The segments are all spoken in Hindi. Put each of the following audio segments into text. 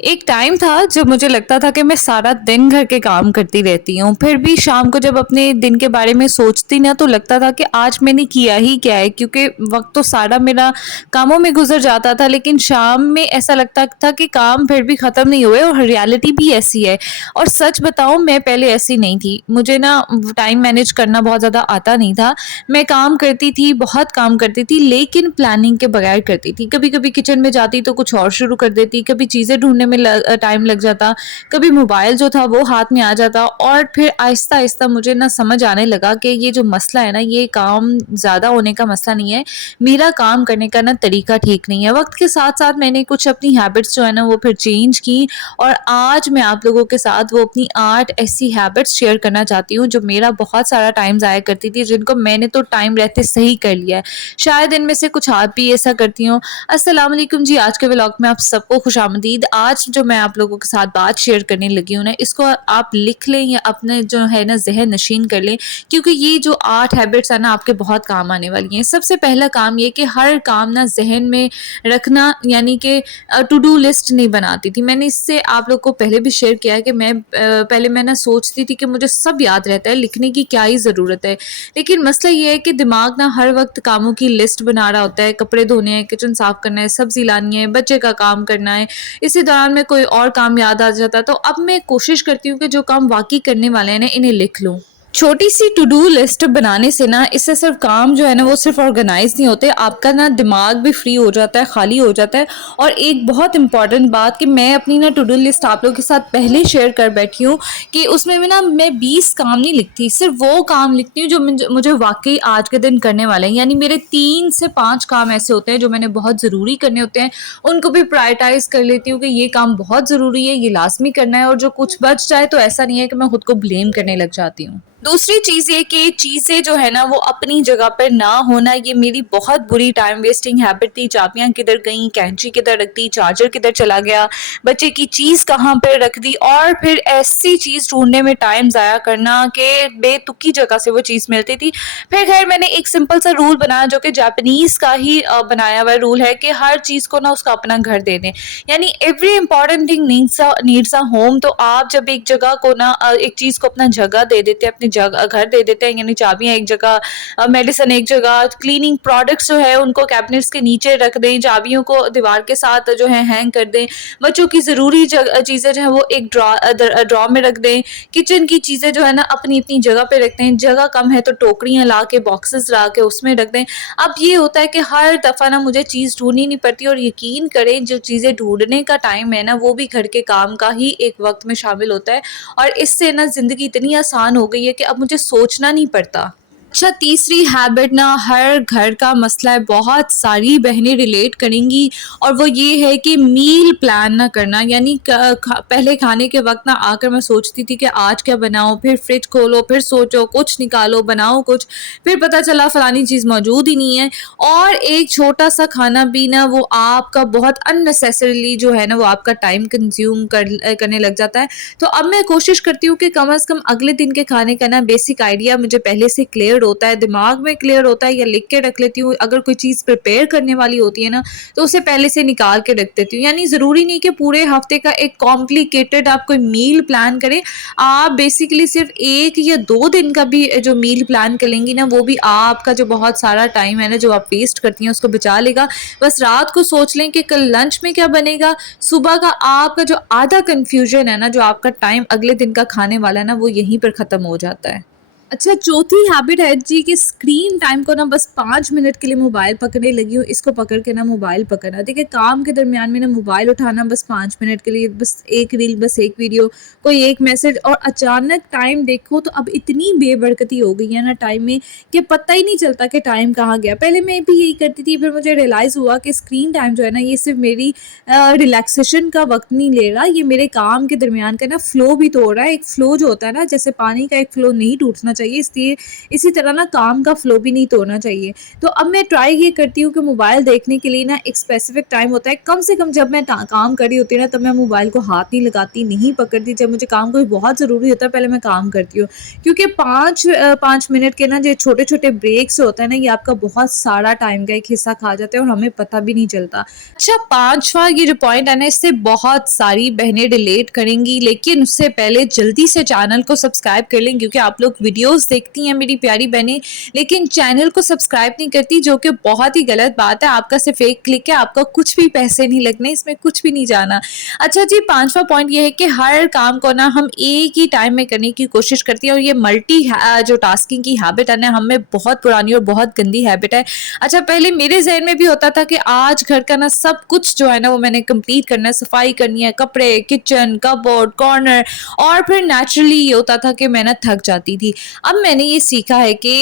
एक टाइम था जब मुझे लगता था कि मैं सारा दिन घर के काम करती रहती हूँ। फिर भी शाम को जब अपने दिन के बारे में सोचती ना तो लगता था कि आज मैंने किया ही क्या है, क्योंकि वक़्त तो सारा मेरा कामों में गुज़र जाता था, लेकिन शाम में ऐसा लगता था कि काम फिर भी ख़त्म नहीं हुए और रियलिटी भी ऐसी है। और सच बताऊँ, मैं पहले ऐसी नहीं थी। मुझे ना टाइम मैनेज करना बहुत ज़्यादा आता नहीं था। मैं काम करती थी, बहुत काम करती थी, लेकिन प्लानिंग के बगैर करती थी। कभी-कभी किचन में जाती तो कुछ और शुरू कर देती, कभी चीज़ें ढूँढने में टाइम लग जाता, कभी मोबाइल जो था वो हाथ में आ जाता और फिर आहिस्ता-आहिस्ता मुझे ना समझ आने लगा कि ये जो मसला है ना, ये काम ज़्यादा होने का मसला नहीं है, मेरा काम करने का ना तरीका ठीक नहीं है। वक़्त के साथ-साथ मैंने कुछ अपनी हैबिट्स जो है ना वो फिर चेंज की और आज मैं आप लोगों के साथ वो अपनी 8 ऐसी हैबिट्स शेयर करना चाहती हूँ जो मेरा बहुत सारा टाइम ज़ाया करती थी, जिनको मैंने तो टाइम रहते सही कर लिया है। शायद इनमें से कुछ आप भी ऐसा करती हों। अस्सलाम वालेकुम जी, आज के व्लॉग में आप सबको खुशामदीद। आज जो मैं आप लोगों के साथ बात शेयर करने लगी हूँ ना, इसको आप लिख लें या अपने जो है ना ज़हन नशीन कर लें, क्योंकि ये जो 8 हैबिट्स है ना आपके बहुत काम आने वाली हैं। सबसे पहला काम ये कि हर काम ना ज़हन में रखना, यानी कि टू डू लिस्ट नहीं बनाती थी। मैंने इससे आप लोग को पहले भी शेयर किया है कि पहले मैं ना सोचती थी कि मुझे सब याद रहता है, लिखने की क्या ही ज़रूरत है। लेकिन मसला ये है कि दिमाग ना हर वक़्त कामों की लिस्ट बना रहा होता है, कपड़े धोने हैं, किचन साफ़ करना है, सब्ज़ी लानी है, बच्चे का काम करना है। इसी दौरान में कोई और काम याद आ जाता है, तो अब मैं कोशिश करती हूँ कि जो काम वाक़ई करने वाले हैं ना, इन्हें लिख लूँ। छोटी-सी टू डू लिस्ट बनाने से ना, इससे सिर्फ़ काम जो है ना वो सिर्फ़ ऑर्गेनाइज़ नहीं होते, आपका ना दिमाग भी फ्री हो जाता है, खाली हो जाता है। और एक बहुत इम्पॉर्टेंट बात कि मैं अपनी ना टू डू लिस्ट आप लोगों के साथ पहले शेयर कर बैठी हूँ कि उसमें भी ना मैं 20 काम नहीं लिखती, सिर्फ़ वो काम लिखती हूँ जो मुझे वाक़ई आज के दिन करने वाले हैं। यानी मेरे 3 से 5 काम ऐसे होते हैं जो मैंने बहुत ज़रूरी करने होते हैं, उनको भी प्रायोरिटाइज़ कर लेती हूँ कि ये काम बहुत ज़रूरी है, ये लाज़मी करना है, और जो कुछ बच जाए तो ऐसा नहीं है कि मैं खुद को ब्लेम करने लग जाती हूँ। दूसरी चीज़ ये कि चीज़ें जो है ना वो अपनी जगह पर ना होना, ये मेरी बहुत बुरी टाइम वेस्टिंग हैबिट थी। चाबियाँ किधर गईं, कैंची किधर रख दी, चार्जर किधर चला गया, बच्चे की चीज़ कहाँ पे रख दी, और फिर ऐसी चीज़ ढूँढने में टाइम ज़ाया करना कि बेतुकी जगह से वो चीज़ मिलती थी। फिर ख़ैर मैंने एक सिंपल सा रूल बनाया जो कि जापानीज़ का ही बनाया हुआ रूल है कि हर चीज़ को ना उसका अपना घर दे दें। यानी every important thing needs a home. तो आप जब एक जगह को ना एक चीज़ को अपना जगह दे देते हैं, अपनी जगह घर दे देते हैं, यानी चाबियाँ एक जगह, मेडिसिन एक जगह, क्लीनिंग प्रोडक्ट्स जो है उनको कैबिनेट्स के नीचे रख दें, चाबियों को दीवार के साथ जो है हैंग कर दें, बच्चों की ज़रूरी चीज़ें जो है वो एक ड्रॉ में रख दें, किचन की चीज़ें जो है ना अपनी अपनी जगह पे रखते हैं, जगह कम है तो टोकरियाँ ला के, बॉक्सेस ला के उसमें रख दें। अब ये होता है कि हर दफ़ा ना मुझे चीज़ ढूँढनी नहीं पड़ती, और यकीन करें जो चीज़ें ढूँढने का टाइम है ना वो भी घर के काम का ही एक वक़्त में शामिल होता है, और इससे ना ज़िंदगी इतनी आसान हो गई है कि अब मुझे सोचना नहीं पड़ता। अच्छा, तीसरी हैबिट ना हर घर का मसला है, बहुत सारी बहनें रिलेट करेंगी, और वो ये है कि मील प्लान ना करना। यानी पहले खाने के वक्त ना आकर मैं सोचती थी कि आज क्या बनाऊं, फिर फ्रिज खोलो, फिर सोचो, कुछ निकालो, बनाओ कुछ, फिर पता चला फलानी चीज़ मौजूद ही नहीं है, और एक छोटा सा खाना भी ना वो आपका बहुत अननेसेसरीली जो है ना वो आपका टाइम कंज्यूम करने लग जाता है। तो अब मैं कोशिश करती हूँ कि कम से कम अगले दिन के खाने का ना बेसिक आइडिया मुझे पहले से क्लियर होता है, दिमाग में क्लियर होता है, या लिख के रख लेती हूँ। अगर कोई चीज़ प्रिपेयर करने वाली होती है ना तो उसे पहले से निकाल के रख देती हूँ। यानी ज़रूरी नहीं कि पूरे हफ्ते का एक कॉम्प्लिकेटेड आप कोई मील प्लान करें। आप बेसिकली सिर्फ 1 या 2 दिन का भी जो मील प्लान करेंगी ना, वो भी आपका जो बहुत सारा टाइम है ना जो आप वेस्ट करती हैं उसको बचा लेगा। बस रात को सोच लें कि कल लंच में क्या बनेगा, सुबह का आपका जो आधा कन्फ्यूजन है ना, जो आपका टाइम अगले दिन का खाने वाला है ना, वो यहीं पर ख़त्म हो जाता है। अच्छा, चौथी हैबिट है जी कि स्क्रीन टाइम को ना बस 5 मिनट के लिए मोबाइल पकड़ने लगी हूँ, इसको पकड़ के ना मोबाइल पकड़ना। देखिए, काम के दरमियान में ना मोबाइल उठाना बस 5 मिनट के लिए, बस एक रील, बस एक वीडियो, कोई एक मैसेज, और अचानक टाइम देखो तो अब इतनी बेबरकती हो गई है ना टाइम में कि पता ही नहीं चलता कि टाइम कहाँ गया। पहले मैं भी यही करती थी, फिर मुझे रियलाइज़ हुआ कि स्क्रीन टाइम जो है ना ये सिर्फ मेरी रिलैक्सेशन का वक्त नहीं ले रहा, ये मेरे काम के दरमियान का ना फ़्लो भी तोड़ रहा है। एक फ़्लो जो होता है ना, जैसे पानी का एक फ़्लो नहीं टूटना चाहिए, इसलिए इसी तरह ना काम का फ्लो भी नहीं तोड़ना चाहिए। तो अब मैं ट्राई ये करती हूँ कि मोबाइल देखने के लिए ना एक स्पेसिफिक टाइम होता है, कम से कम जब मैं काम कर रही होती हूँ ना, तब मैं मोबाइल को हाथ नहीं लगाती, नहीं पकड़ती। जब मुझे काम कोई बहुत ज़रूरी होता है, पहले मैं काम करती हूँ, क्योंकि 5 मिनट के ना जो छोटे-छोटे ब्रेक्स होते हैं ना, ये आपका बहुत सारा टाइम का एक हिस्सा खा जाते हैं और हमें पता भी नहीं चलता। अच्छा, 5वां ये जो पॉइंट है ना, इससे बहुत सारी बहनें रिलेट करेंगी, लेकिन उससे पहले जल्दी से चैनल को सब्सक्राइब कर लें, क्योंकि आप लोग वीडियोज़ देखती हैं मेरी प्यारी बहनें, लेकिन चैनल को सब्सक्राइब नहीं करती, जो कि बहुत ही गलत बात है। आपका सिर्फ एक क्लिक है, आपका कुछ भी पैसे नहीं लगने, इसमें कुछ भी नहीं जाना। अच्छा जी, 5वां पॉइंट ये है कि हर काम को ना हम एक ही टाइम में करने की कोशिश करती हैं, और ये जो टास्किंग की हैबिट है ना, हम में बहुत पुरानी और बहुत गंदी हैबिट है। अच्छा, पहले मेरे ज़हन में भी होता था कि आज घर का ना सब कुछ जो है ना वो मैंने कंप्लीट करना है, सफाई करनी है, कपड़े, किचन, कपबोर्ड, कॉर्नर, और फिर नेचुरली ये होता था कि मैं ना थक जाती थी। अब मैंने ये सीखा है कि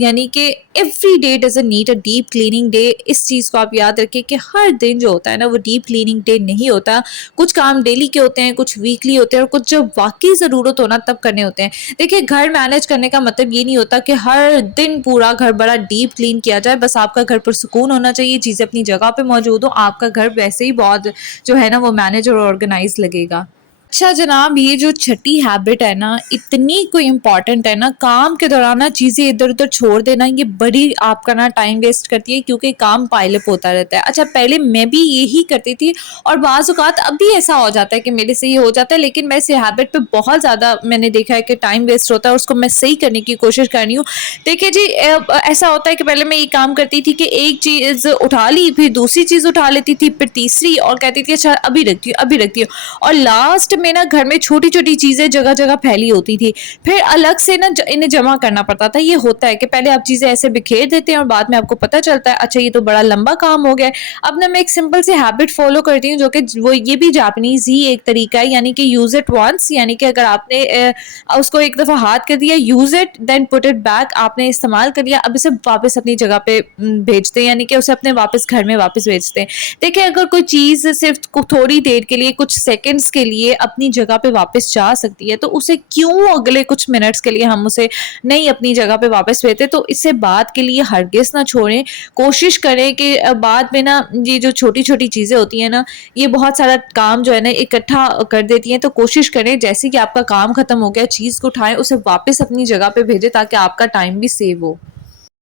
यानी कि every day doesn't need a deep cleaning day. इस चीज़ को आप याद रखिए कि हर दिन जो होता है ना वो डीप क्लीनिंग डे नहीं होता। कुछ काम डेली के होते हैं, कुछ वीकली होते हैं, और कुछ जब वाक़ई ज़रूरत हो ना तब करने होते हैं। देखिए, घर मैनेज करने का मतलब ये नहीं होता कि हर दिन पूरा घर बड़ा डीप क्लीन किया जाए। बस आपका घर पुरसुकून होना चाहिए, चीज़ें अपनी जगह पे मौजूद हो, आपका घर वैसे ही बहुत जो है ना वो मैनेज और ऑर्गेनाइज़ लगेगा। अच्छा जनाब, ये जो छठी हैबिट है ना, इतनी कोई इम्पॉर्टेंट है ना, काम के दौरान ना चीज़ें इधर-उधर छोड़ देना, ये बड़ी आपका ना टाइम वेस्ट करती है, क्योंकि काम पाइल अप होता रहता है। अच्छा, पहले मैं भी यही करती थी, और बाज़ औक़ात अब भी ऐसा हो जाता है कि मेरे से ये हो जाता है, लेकिन मैं इस हैबिट पे बहुत ज़्यादा मैंने देखा है कि टाइम वेस्ट होता है, उसको मैं सही करने की कोशिश कर रही हूँ। देखिए जी, ऐसा होता है कि पहले मैं ये काम करती थी कि एक चीज़ उठा ली, फिर दूसरी चीज़ उठा लेती थी, फिर तीसरी, और कहती थी अच्छा अभी रखती हूँ, अभी रखती हूँ, और लास्ट में ना घर में छोटी-छोटी चीज़ें जगह-जगह फैली होती थी। फिर अलग से ना इन्हें जमा करना पड़ता था। ये होता है कि पहले आप चीज़ें ऐसे बिखेर देते हैं और बाद में आपको पता चलता है अच्छा ये तो बड़ा लंबा काम हो गया है। अब ना मैं एक सिंपल सी हैबिट फ़ॉलो करती हूँ, जो कि वो ये भी जापानीज़ ही एक तरीका है, यानी कि यूज़ इट वन्स, यानी कि अगर आपने उसको एक दफ़ा हाथ कर दिया, use it then put it back, आपने इस्तेमाल कर लिया, अब इसे वापस अपनी जगह पे भेजते हैं, यानी कि उसे अपने वापस घर में वापस भेजते हैं। देखिए, अगर कोई चीज़ सिर्फ़ थोड़ी देर के लिए, कुछ सेकंड्स के लिए अपनी जगह पे वापस जा सकती है, तो उसे क्यों अगले कुछ मिनट्स के लिए हम उसे नहीं अपनी जगह पे वापस भेजते? तो इसे बाद के लिए हरगिज़ ना छोड़ें। कोशिश करें कि बाद में ना ये जो छोटी-छोटी चीज़ें होती हैं ना, ये बहुत सारा काम जो है ना इकट्ठा कर देती हैं। तो कोशिश करें जैसे कि आपका काम खत्म हो गया, चीज़ को उठाएँ, उसे वापस अपनी जगह पे भेजें, ताकि आपका टाइम भी सेव हो।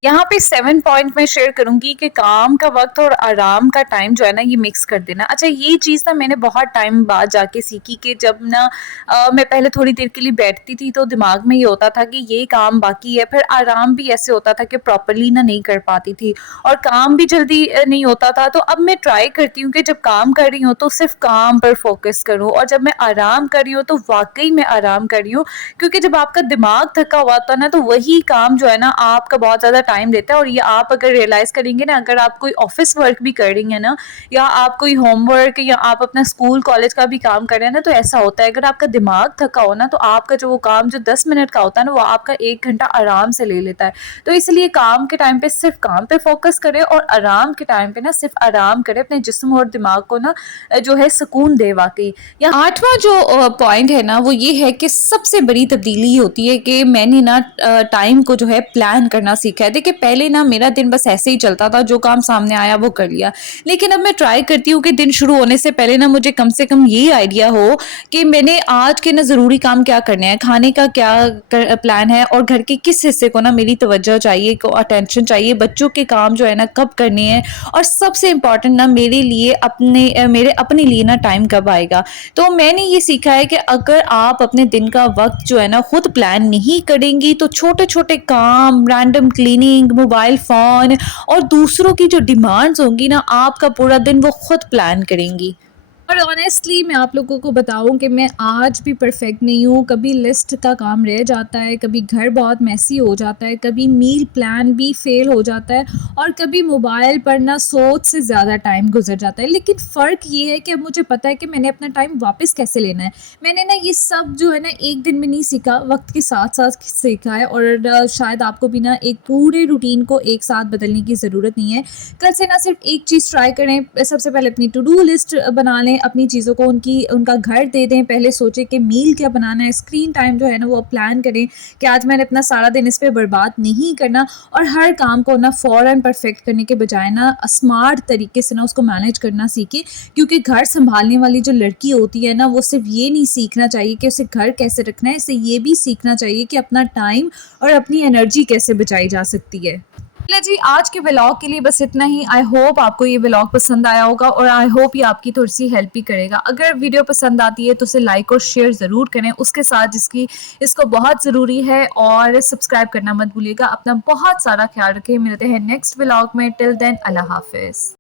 यहाँ पे 7 पॉइंट मैं शेयर करूँगी कि काम का वक़्त और आराम का टाइम जो है ना ये मिक्स कर देना। अच्छा, ये चीज़ ना मैंने बहुत टाइम बाद जाके सीखी कि जब ना मैं पहले थोड़ी देर के लिए बैठती थी, तो दिमाग में ये होता था कि ये काम बाकी है, फिर आराम भी ऐसे होता था कि प्रॉपर्ली ना नहीं कर पाती थी, और काम भी जल्दी नहीं होता था। तो अब मैं ट्राई करती हूँ कि जब काम कर रही हूँ तो सिर्फ़ काम पर फ़ोकस करूँ, और जब मैं आराम कर रही हूँ तो वाक़ई में आराम कर रही हूँ। क्योंकि जब आपका दिमाग थका हुआ होता है ना, तो वही काम जो है ना आपका बहुत ज़्यादा टाइम लेता है। और ये आप अगर रियलाइज़ करेंगे ना, अगर आप कोई ऑफ़िस वर्क भी कर रही हैं ना, या आप कोई होमवर्क या आप अपना स्कूल कॉलेज का भी काम कर रहे हैं ना, तो ऐसा होता है अगर आपका दिमाग थका हो ना, तो आपका जो वो काम जो 10 मिनट का होता है ना, वो आपका 1 घंटा आराम से ले लेता है। तो इसलिए काम के टाइम पे सिर्फ़ काम पे फ़ोकस करें, और आराम के टाइम पे ना सिर्फ़ आराम करें, अपने जिस्म और दिमाग को ना जो है सुकून दें वाक़ई। या 8वां जो पॉइंट है ना, वो ये है कि सबसे बड़ी तब्दीली होती है कि मैंने ना टाइम को जो है प्लान करना सीखा है। देखिए, पहले ना मेरा दिन बस ऐसे ही चलता था, जो काम सामने आया वो कर लिया। लेकिन अब मैं ट्राई करती हूँ कि दिन शुरू होने से पहले ना मुझे कम से कम ये आइडिया हो कि मैंने आज के ना ज़रूरी काम क्या करने हैं, खाने का क्या प्लान है, और घर के किस हिस्से को ना मेरी तवज्जो चाहिए, को अटेंशन चाहिए, बच्चों के काम जो है ना कब करने हैं, और सबसे इम्पोर्टेंट ना मेरे लिए मेरे अपने लिए ना टाइम कब आएगा। तो मैंने ये सीखा है कि अगर आप अपने दिन का वक़्त जो है ना खुद प्लान नहीं करेंगी, तो छोटे-छोटे काम, रैंडम क्लीनिंग, मोबाइल फ़ोन और दूसरों की जो डिमांड्स होंगी ना, आपका पूरा दिन वो खुद प्लान करेंगी। और ऑनेस्टली मैं आप लोगों को बताऊँ कि मैं आज भी परफेक्ट नहीं हूँ। कभी लिस्ट का काम रह जाता है, कभी घर बहुत मेसी हो जाता है, कभी मील प्लान भी फेल हो जाता है, और कभी मोबाइल पर ना सोच से ज़्यादा टाइम गुजर जाता है। लेकिन फ़र्क ये है कि अब मुझे पता है कि मैंने अपना टाइम वापस कैसे लेना है। मैंने ना ये सब जो है ना एक दिन में नहीं सीखा, वक्त के साथ साथ सीखा है, और शायद आपको भी ना एक पूरे रूटीन को एक साथ बदलने की ज़रूरत नहीं है। कल से ना सिर्फ एक चीज़ ट्राई करें, सबसे पहले अपनी टू डू लिस्ट बना लें, अपनी चीज़ों को उनका घर दे दें, पहले सोचें कि मील क्या बनाना है, स्क्रीन टाइम जो है ना वो प्लान करें कि आज मैंने अपना सारा दिन इस पे बर्बाद नहीं करना, और हर काम को ना फ़ौरन परफेक्ट करने के बजाय ना स्मार्ट तरीके से ना उसको मैनेज करना सीखें। क्योंकि घर सँभालने वाली जो लड़की होती है ना, वो सिर्फ़ ये नहीं सीखना चाहिए कि उसे घर कैसे रखना है, इसे ये भी सीखना चाहिए कि अपना टाइम और अपनी एनर्जी कैसे बचाई जा सकती है। चलिए जी, आज के व्लॉग के लिए बस इतना ही। आई होप आपको ये व्लॉग पसंद आया होगा, और आई होप ये आपकी थोड़ी-सी हेल्प भी करेगा। अगर वीडियो पसंद आती है तो उसे लाइक और शेयर ज़रूर करें, उसके साथ जिसकी इसको बहुत ज़रूरी है, और सब्सक्राइब करना मत भूलिएगा। अपना बहुत सारा ख़्याल रखें, मिलते हैं नेक्स्ट व्लॉग में। टिल देन अल्लाह हाफ़िज़।